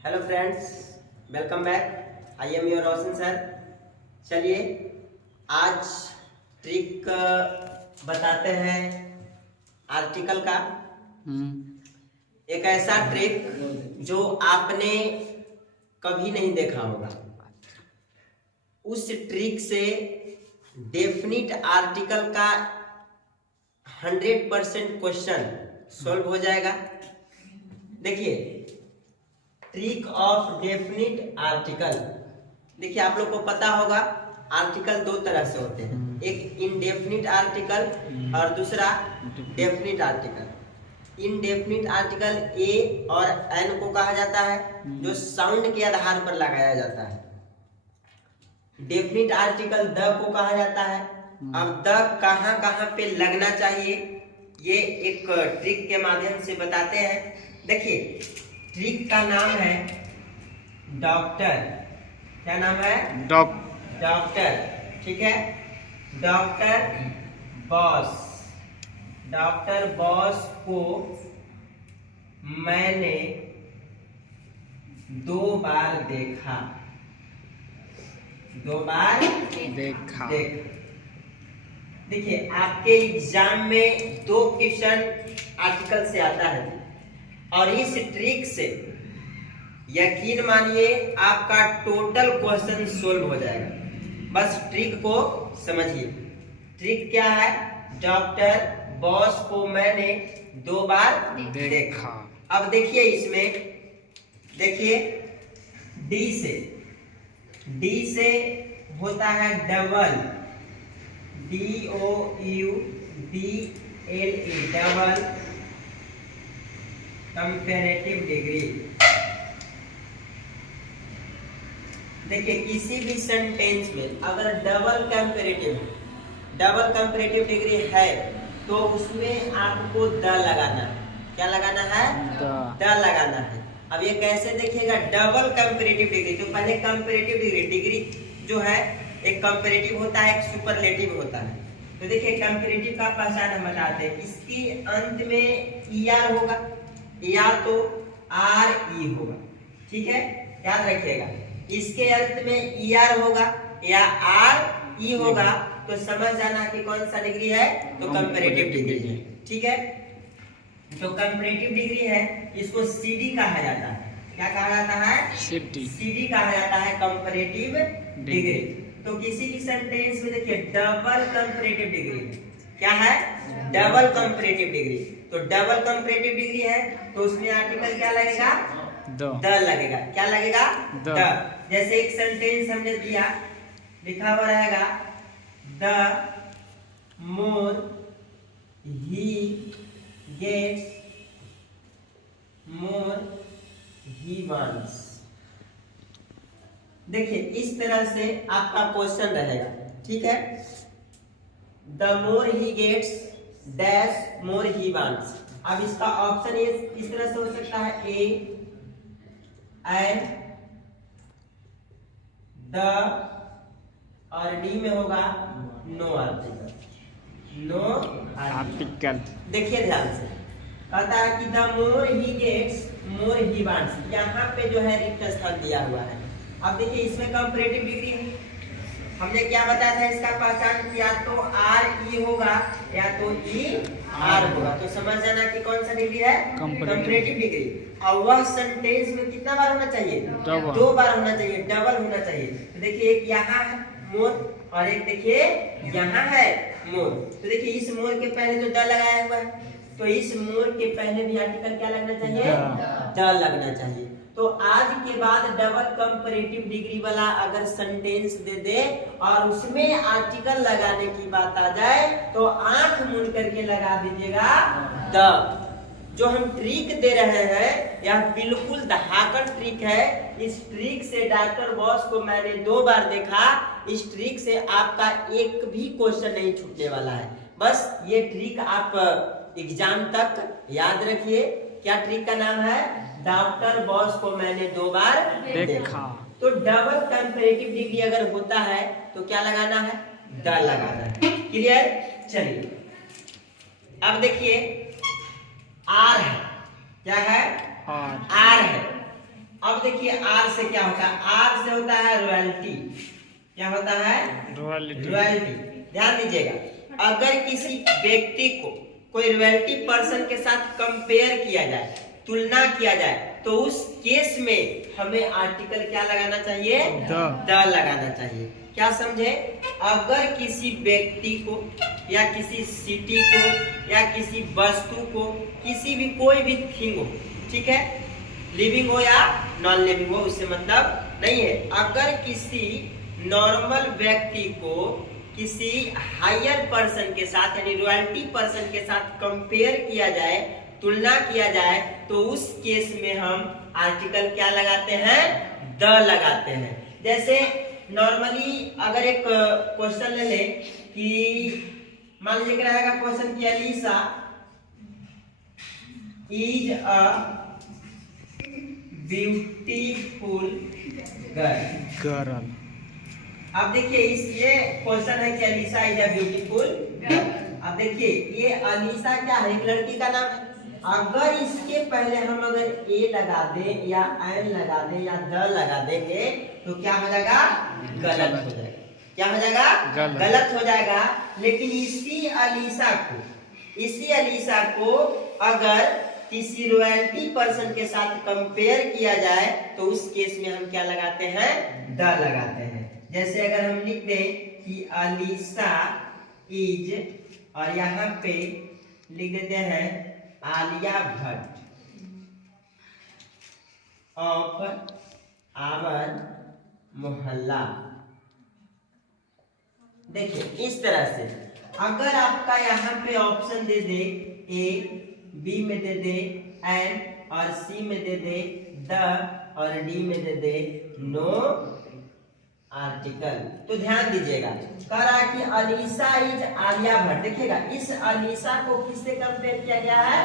Hello friends, welcome back. I am your Roshan sir. चलिए आज trick बताते हैं आर्टिकल का। एक ऐसा ट्रिक जो आपने कभी नहीं देखा होगा। उस ट्रिक से डेफिनिट आर्टिकल का 100% क्वेश्चन सॉल्व हो जाएगा। देखिए, ट्रिक ऑफ डेफिनिट आर्टिकल। देखिए, आप लोग को पता होगा आर्टिकल दो तरह से होते हैं, एक इनडेफिनिट आर्टिकल और दूसरा definite article. Indefinite article a और एन को कहा जाता है, जो साउंड के आधार पर लगाया जाता है। डेफिनिट आर्टिकल द को कहा जाता है। अब द कहाँ कहाँ पे लगना चाहिए ये एक ट्रिक के माध्यम से बताते हैं। देखिए, ट्रिक का नाम है डॉक्टर। क्या नाम है? डॉक्टर। ठीक है। Doctor boss. डॉक्टर बॉस को मैंने 2 बार देखा। 2 बार देखा। देखिए, आपके एग्जाम में 2 क्वेश्चन आर्टिकल से आता है और इस ट्रिक से यकीन मानिए आपका टोटल क्वेश्चन सोल्व हो जाएगा। बस ट्रिक को समझिए। ट्रिक क्या है? डॉक्टर बॉस को मैंने 2 बार देखा। अब देखिए, इसमें देखिए डी से होता है double, DOUBLE, double comparative degree. देखिए, किसी भी सेंटेंस में अगर डबल कंपैरेटिव डिग्री है तो उसमें आपको द लगाना है। क्या लगाना है? द लगाना है। अब ये कैसे देखिएगा? डबल कंपैरेटिव डिग्री, तो पहले कंपैरेटिव डिग्री जो है एक कंपैरेटिव होता है, एक सुपरलेटिव होता है। तो देखिए, कंपैरेटिव का पहचान हम बताते हैं। इसके अंत में ER होगा या तो RE होगा। ठीक है, याद रखिएगा। इसके अंत में ER होगा या RE होगा तो समझ जाना कि कौन सा डिग्री है, तो कंपैरेटिव डिग्री है। ठीक है, जो कंपैरेटिव डिग्री है इसको CD कहा जाता है। क्या कहा जाता है? CD कहा जाता है, कंपैरेटिव डिग्री। तो किसी भी सेंटेंस में देखिए डबल कंपैरेटिव डिग्री। क्या है? Double comparative degree. तो डबल कंपैरेटिव डिग्री है तो उसमें आर्टिकल क्या लगेगा? द लगेगा। क्या लगेगा? द। जैसे एक सेंटेंस हमने दिया, लिखा हुआ रहेगा the more he gets more he wants. देखिए, इस तरह से आपका क्वेश्चन रहेगा। ठीक है, the more he gets dash more he wants. अब इसका ऑप्शन ये इस तरह से हो सकता है, ए एंड द, और डी में होगा नो आर्टिकल। देखिए ध्यान से, कहता है कि the more he gets more he wants. यहाँ पे जो है रिक्त स्थान दिया हुआ है। अब देखिए, इसमें कंपैरेटिव डिग्री है। हमने क्या बताया था इसका पहचान? या तो RE होगा या तो ER होगा। तो समझ जाना कि कौन सा डिग्री है, कंपैरेटिव डिग्री। और वह सेंटेंस में कितना बार होना चाहिए? 2 बार होना चाहिए, डबल होना चाहिए। तो देखिए, एक यहाँ है मोर और एक देखिए यहाँ है मोर। तो देखिए, इस मोर के पहले तो द लगाया हुआ है, तो इस मोर के पहले भी आर्टिकल क्या लगना चाहिए? द लगना चाहिए। तो आज के बाद डबल कंपैरेटिव डिग्री वाला अगर सेंटेंस दे और उसमें आर्टिकल लगाने की बात आ जाए तो आंख मूंद करके लगा दीजिएगा द। जो हम ट्रिक दे रहे हैं यह बिल्कुल दहाकड़ ट्रिक है। इस ट्रिक से डॉक्टर बॉस को मैंने 2 बार देखा। इस ट्रिक से आपका एक भी क्वेश्चन नहीं छूटने वाला है। बस ये ट्रिक आप एग्जाम तक याद रखिए। क्या ट्रिक का नाम है? डॉक्टर बॉस को मैंने 2 बार देखा। तो डबल कंपैरेटिव डिग्री अगर होता है तो क्या लगाना है? द लगाना है। क्लियर? चलिए, अब देखिए R है। क्या है? R है। अब देखिए आर से क्या होता है, आर से होता है रॉयल्टी। क्या होता है? रॉयल्टी। ध्यान दीजिएगा, अगर किसी व्यक्ति को कोई रॉयल्टी पर्सन के साथ कंपेयर किया जाए, तुलना किया जाए, तो उस केस में हमें आर्टिकल क्या लगाना चाहिए? द लगाना चाहिए। क्या समझे? अगर किसी व्यक्ति को या किसी सिटी को या किसी वस्तु को, किसी भी कोई भी थिंग हो, ठीक है, लिविंग हो या नॉन लिविंग हो, उससे मतलब नहीं है, अगर किसी नॉर्मल व्यक्ति को किसी हायर पर्सन के साथ यानी रॉयल्टी पर्सन के साथ कंपेयर किया जाए, तुलना किया जाए, तो उस केस में हम आर्टिकल क्या लगाते हैं? द लगाते हैं। जैसे नॉर्मली अगर एक क्वेश्चन ले ले कि मान लीजिए रहेगा क्वेश्चन कि Alisa is a beautiful girl. अब देखिए इस ये क्वेश्चन है कि Alisa is a beautiful girl. अब देखिए ये अलीसा क्या है? एक लड़की का नाम है। अगर इसके पहले हम अगर ए लगा दें या एन लगा दें या द लगा देंगे तो क्या हो जाएगा? गलत हो जाएगा। क्या हो जाएगा? गलत हो जाएगा। लेकिन इसी अलीसा को अगर किसी रॉयल्टी पर्सन के साथ कंपेयर किया जाए तो उस केस में हम क्या लगाते हैं? द लगाते हैं। जैसे अगर हम लिख दें कि अलीसा इज, और यहाँ पे लिख देते हैं आलिया भट्ट ऑफ आवर मोहल्ला। देखिए इस तरह से अगर आपका यहाँ पे ऑप्शन दे दे ए, बी में दे दे एन, और सी में दे दे द, और डी में दे दे नो आर्टिकल, तो ध्यान दीजिएगा, कह रहा है कि अलीसा इज आलिया भट्ट। देखिएगा इस अलीसा को किससे कंपेयर किया गया है?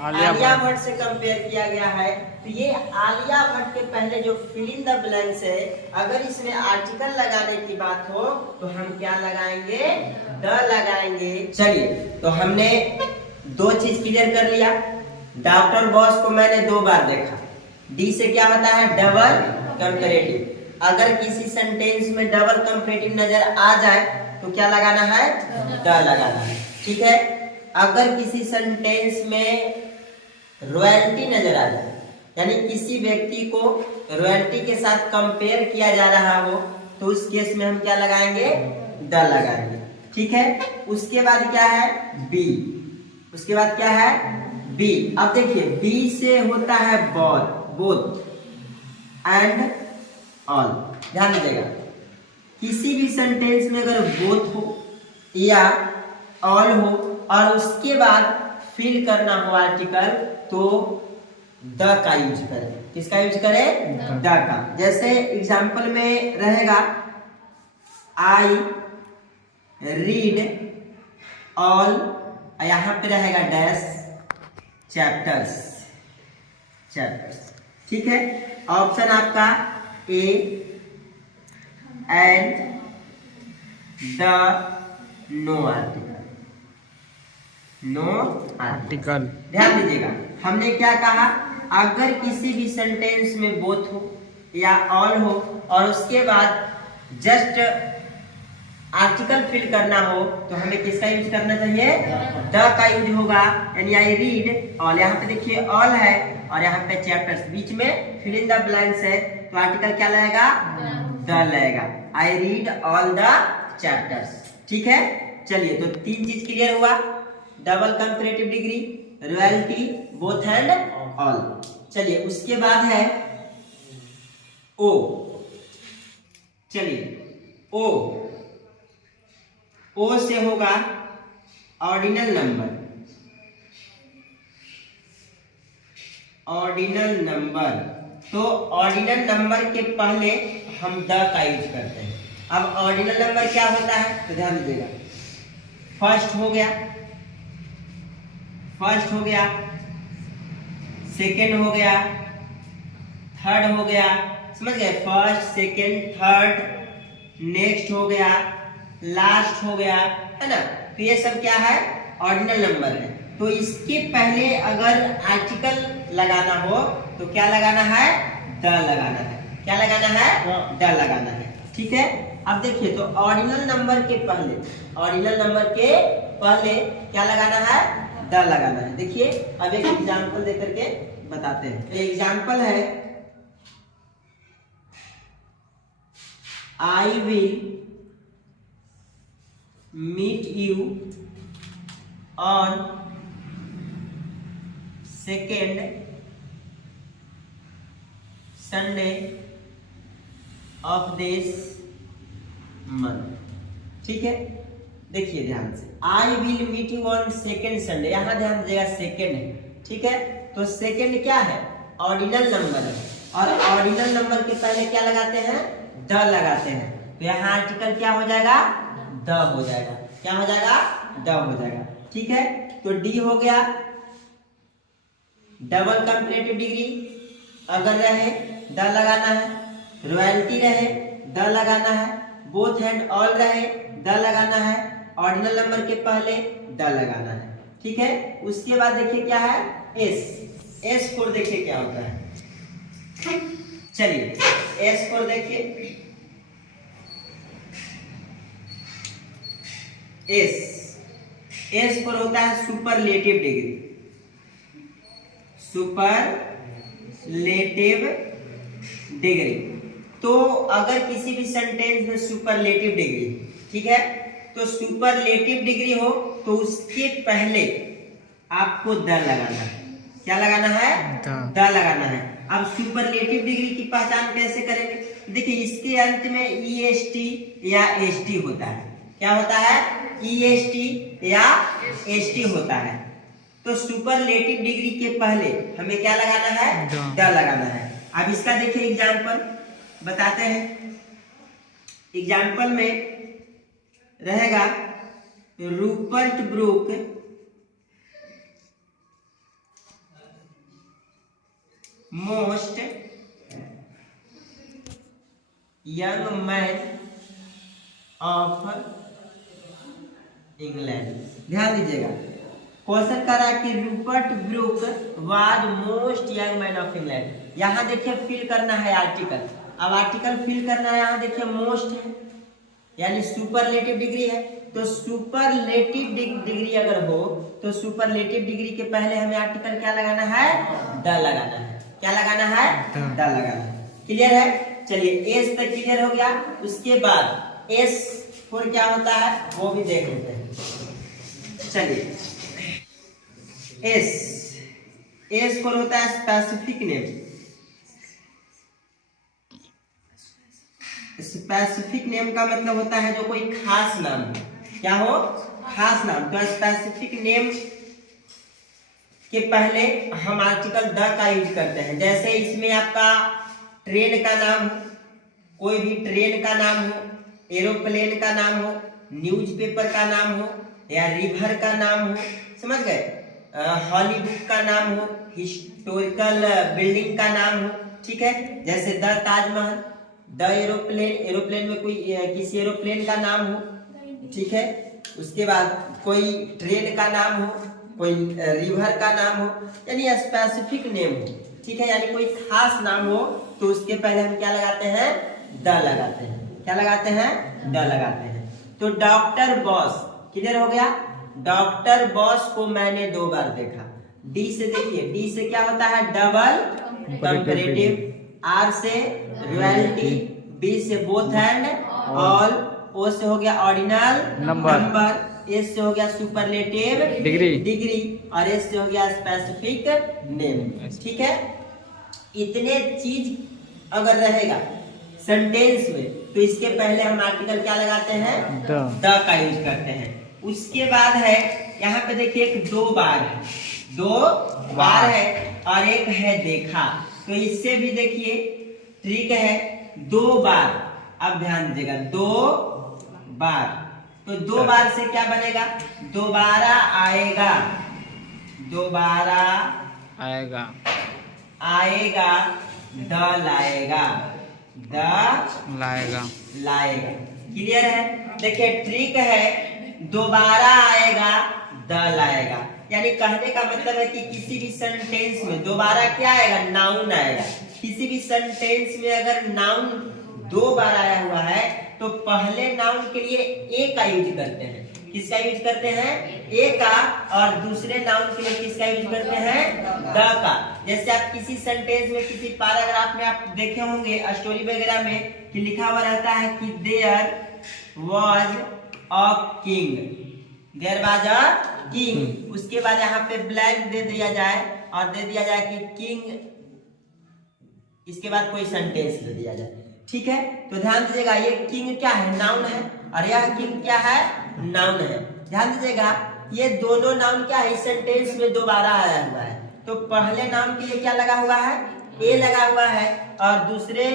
आलिया भट्ट से कंपेयर किया गया है। तो ये आलिया भट्ट के पहले जो फिल इन द ब्लैंक्स है, अगर इसमें आर्टिकल लगाने की बात हो तो हम क्या लगाएंगे? द लगाएंगे। चलिए तो हमने दो चीज क्लियर कर लिया। डॉक्टर बॉस को मैंने 2 बार देखा। डी से क्या होता है? Double comparative. अगर किसी सेंटेंस में डबल कंपैरेटिव नजर आ जाए तो क्या लगाना है? द लगाना है। ठीक है। अगर किसी सेंटेंस में रॉयल्टी नजर आ जाए, यानी किसी व्यक्ति को रॉयल्टी के साथ कंपेयर किया जा रहा हो, तो उस केस में हम क्या लगाएंगे? द लगाएंगे। ठीक है। उसके बाद क्या है? बी। उसके बाद क्या है? बी। अब देखिए बी से होता है बोथ एंड ऑल। ध्यान दीजिएगा, किसी भी सेंटेंस में अगर बोथ हो या ऑल हो और उसके बाद फिल करना हो आर्टिकल, तो द का यूज करें। किसका यूज करें? द का। जैसे एग्जांपल में रहेगा आई रीड ऑल, यहां पे रहेगा डैश चैप्टर्स। ठीक है। ऑप्शन आपका a and the no article. ध्यान दीजिएगा, हमने क्या कहा? अगर किसी भी सेंटेंस में बोथ हो या ऑल हो और उसके बाद जस्ट आर्टिकल फिल करना हो तो हमें किसका यूज करना चाहिए? द का यूज होगा। यानी आई रीड ऑल, यहाँ पे देखिए ऑल है और यहाँ पे चैप्टर्स, बीच में फिल इन द ब्लैंक्स है, तो आर्टिकल क्या लगेगा? द लगेगा। I read all the chapters. ठीक है। चलिए तो 3 चीज क्लियर हुआ। Double comparative degree, royalty, both and all. चलिए उसके बाद है ओ। चलिए ओ से होगा ऑर्डिनल नंबर। तो ऑर्डिनल नंबर के पहले हम द का यूज करते हैं। अब ऑर्डिनल नंबर क्या होता है तो ध्यान दीजिएगा, फर्स्ट हो गया, सेकंड हो गया, थर्ड हो गया, समझ गए? फर्स्ट, सेकंड, थर्ड, नेक्स्ट हो गया, लास्ट हो गया, है ना? तो ये सब क्या है? ऑर्डिनल नंबर है। तो इसके पहले अगर आर्टिकल लगाना हो तो क्या लगाना है? द लगाना है। क्या लगाना है? द लगाना है। ठीक है, अब देखिए तो ऑर्डिनल नंबर के पहले क्या लगाना है? द लगाना है। देखिए अब एक एग्जांपल देकर के बताते हैं। एग्जांपल है I will meet you on 2nd Sunday of this month. ठीक है, देखिए ध्यान से, I will meet you on 2nd Sunday, यहां ध्यान दीजिएगा 2nd है। ठीक है, तो 2nd क्या है? ऑर्डिनल नंबर है, और ऑर्डिनल नंबर के पहले क्या लगाते हैं? द लगाते हैं। तो यहाँ आर्टिकल क्या हो जाएगा? द हो जाएगा। क्या हो जाएगा? द हो जाएगा। ठीक है, तो डी हो गया। डबल कंपैरेटिव डिग्री अगर रहे द लगाना है, रॉयल्टी रहे द लगाना है, बोथ एंड ऑल रहे द लगाना है, ऑर्डिनल नंबर के पहले द लगाना है। ठीक है, उसके बाद देखिए क्या है? एस फोर देखिए क्या होता है। चलिए एस फोर देखिए, एस फोर होता है सुपरलेटिव डिग्री। तो अगर किसी भी सेंटेंस में सुपरलेटिव डिग्री, ठीक है, तो सुपरलेटिव डिग्री हो तो उसके पहले आपको द लगाना है। क्या लगाना है? द लगाना है। अब सुपरलेटिव डिग्री की पहचान कैसे करेंगे? देखिए इसके अंत में EST या ST होता है। क्या होता है? EST या ST होता है। तो सुपरलेटिव डिग्री के पहले हमें क्या लगाना है? द लगाना है। अब इसका देखिए एग्जाम्पल बताते हैं। एग्जाम्पल में रहेगा Rupert Brooke most young man of England. ध्यान दीजिएगा, क्वेश्चन कर रहा है कि Rupert Brooke was most young man of England. यहाँ देखिए फिल करना है आर्टिकल। अब आर्टिकल फिल करना है, यहाँ देखिए मोस्ट है यानी सुपरलेटिव डिग्री है। तो सुपरलेटिव डिग्री अगर हो तो सुपरलेटिव डिग्री के पहले हमें आर्टिकल क्या लगाना है? द लगाना है। क्या लगाना है? द लगाना है। क्लियर है? चलिए एस तक क्लियर हो गया। उसके बाद एस फोर क्या होता है वो भी देख लेते हैं। चलिए एस फोर होता है स्पेसिफिक नेम। स्पेसिफिक नेम का मतलब होता है जो कोई खास नाम हो। क्या हो? खास नाम। तो स्पेसिफिक नेम के पहले हम आर्टिकल द का यूज करते हैं। जैसे इसमें आपका ट्रेन का नाम हो, कोई भी ट्रेन का नाम हो, एरोप्लेन का नाम हो, न्यूज़पेपर का नाम हो, या रिवर का नाम हो, समझ गए, हॉलीवुड का नाम हो, हिस्टोरिकल बिल्डिंग का नाम हो। ठीक है, जैसे the Taj Mahal, the aeroplane, aeroplane में कोई किसी एरोप्लेन का नाम हो। ठीक है, उसके बाद कोई ट्रेन का नाम हो, कोई रिवर का नाम हो, यानी स्पेसिफिक नेम हो। ठीक है, यानी कोई खास नाम हो तो उसके पहले हम क्या लगाते हैं? द लगाते हैं। क्या लगाते हैं? द लगाते हैं। तो डॉक्टर बॉस क्लियर हो गया। डॉक्टर बॉस को मैंने 2 बार देखा। डी से देखिए, डी से क्या होता है? डबल कंपैरेटिव, आर से रॉयल्टी, बी से बोथ एंड ऑल, ओ से हो गया ऑर्डिनल नंबर, एस से हो गया सुपरलेटिव डिग्री, और एस से हो गया स्पेसिफिक नेम। ठीक है, इतने चीज अगर रहेगा सेंटेंस में तो इसके पहले हम आर्टिकल क्या लगाते हैं? द का यूज करते हैं। उसके बाद है यहाँ पे देखिए एक 2 बार है, 2 बार है और एक है देखा। तो इससे भी देखिए ट्रिक है, 2 बार। अब ध्यान दीजिएगा, 2 बार। तो 2 बार से क्या बनेगा? दोबारा आएगा, दोबारा आएगा, द लाएगा, द लाएगा। क्लियर है? देखिए ट्रिक है, दोबारा आएगा, द लाएगा। यानी कहने का मतलब है कि किसी भी सेंटेंस में दोबारा क्या आएगा? नाउन आएगा। किसी भी सेंटेंस में अगर नाउन 2 बार आया हुआ है तो पहले नाउन के लिए ए का यूज करते हैं। किसका यूज करते हैं? ए का। और दूसरे नाउन के लिए किसका यूज करते हैं? द का। जैसे आप किसी सेंटेंस में, किसी पैराग्राफ में आप देखे होंगे स्टोरी वगैरह में कि लिखा हुआ रहता है कि there was a king, there was a king. उसके बाद यहाँ पे ब्लैंक दे दिया जाए और दे दिया जाए कि किंग, इसके बाद कोई सेंटेंस दे दिया जाए। ठीक है, तो ध्यान दीजिएगा ये किंग क्या है? नाउन है। और यह किंग क्या है? नाउन है। ध्यान दीजिएगा ये दोनों नाउन क्या है? इस सेंटेंस में दोबारा आया हुआ है। तो पहले नाउन के लिए क्या लगा हुआ है? ए लगा हुआ है। और दूसरे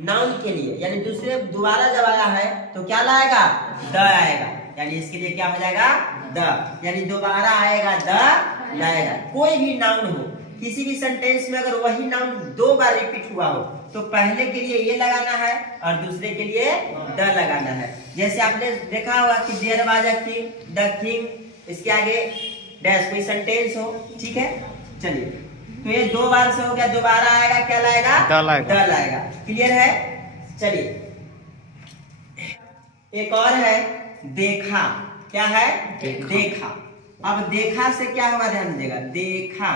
नाउन के लिए यानी दूसरे दोबारा जब आया है तो क्या लाएगा? द आएगा। यानी इसके लिए क्या हो जाएगा? द। यानी दोबारा आएगा, द लाएगा। कोई भी नाउन हो, किसी भी सेंटेंस में अगर वही नाउन 2 बार रिपीट हुआ हो तो पहले के लिए ये लगाना है और दूसरे के लिए द लगाना है। जैसे आपने देखा होगा कि there was a king, the king, इसके आगे डैश कोई सेंटेंस हो। ठीक है, चलिए, तो ये 2 बार से हो गया, दोबारा आएगा, क्या लाएगा? द लाएगा। क्लियर है? चलिए, एक और है देखा। क्या है? देखा। अब देखा से क्या होगा? ध्यान दीजिएगा, देखा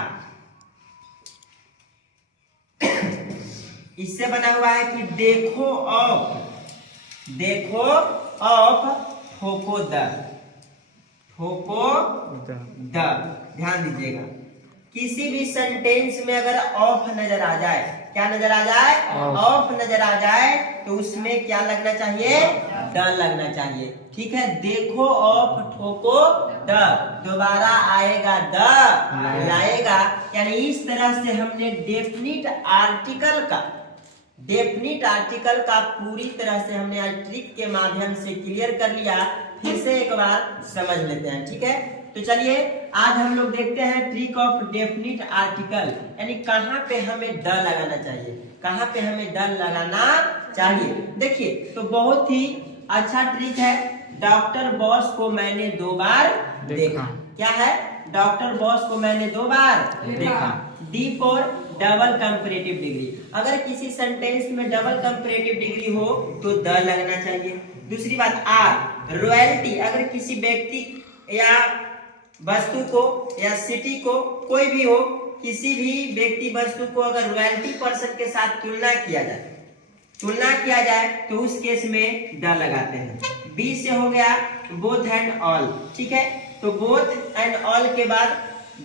इससे बना हुआ है कि देखो ऑफ, देखो ऑफ, ठोको द, ठोको द। ध्यान दीजिएगा किसी भी सेंटेंस में अगर ऑफ नजर आ जाए, क्या नजर आ जाए? ऑफ नजर आ जाए तो उसमें क्या लगना चाहिए? द लगना चाहिए। ठीक है, देखो ऑफ, ठोको द, दोबारा आएगा, द लाएगा। यानी इस तरह से हमने डेफिनिट आर्टिकल का पूरी तरह से हमने आज ट्रिक के माध्यम से क्लियर कर लिया। फिर से एक बार समझ लेते हैं। ठीक है, तो चलिए आज हम लोग देखते हैं ट्रिक ऑफ डेफिनिट आर्टिकल, यानी कहाँ पे हमें द लगाना चाहिए, कहाँ पे हमें द लगाना चाहिए। देखिए, तो बहुत ही अच्छा ट्रिक है। डॉक्टर बॉस को मैंने 2 बार देखा। क्या है? डॉक्टर बॉस को मैंने 2 बार देखा। D for double comparative degree. अगर किसी सेंटेंस में डबल कंपैरेटिव डिग्री हो तो द लगना चाहिए। दूसरी बात, आर रॉयल्टी, अगर किसी व्यक्ति या वस्तु को या सिटी को, कोई भी हो, किसी भी व्यक्ति वस्तु को अगर रॉयल्टी पर्सन के साथ तुलना किया जाए तो उस केस में द लगाते हैं। बी से हो गया बोथ एंड ऑल। ठीक है, तो बोथ एंड ऑल के बाद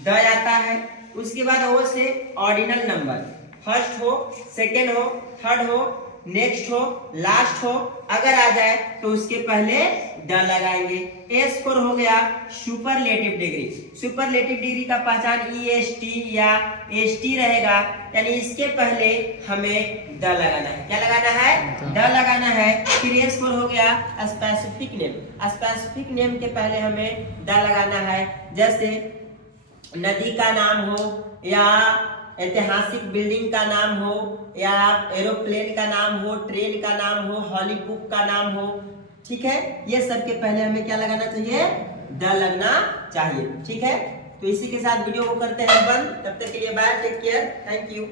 द आता है। उसके बाद ओ से ऑर्डिनल नंबर, फर्स्ट हो, सेकेंड हो, थर्ड हो, नेक्स्ट हो, लास्ट हो, अगर आ जाए तो उसके पहले द लगाएंगे। एस फॉर हो गया सुपरलेटिव डिग्री। सुपरलेटिव डिग्री का पहचान EST या ST रहेगा, यानी इसके पहले हमें द लगाना है। क्या लगाना है? द लगाना है। फिर एस फॉर हो गया स्पेसिफिक नेम। स्पेसिफिक नेम के पहले हमें द लगाना है। जैसे नदी का नाम हो या ऐतिहासिक बिल्डिंग का नाम हो या एरोप्लेन का नाम हो, ट्रेन का नाम हो, हॉली बुक का नाम हो। ठीक है, ये सब के पहले हमें क्या लगाना चाहिए? द लगना चाहिए। ठीक है, तो इसी के साथ वीडियो को करते हैं बंद। तब तक के लिए bye, take care, thank you.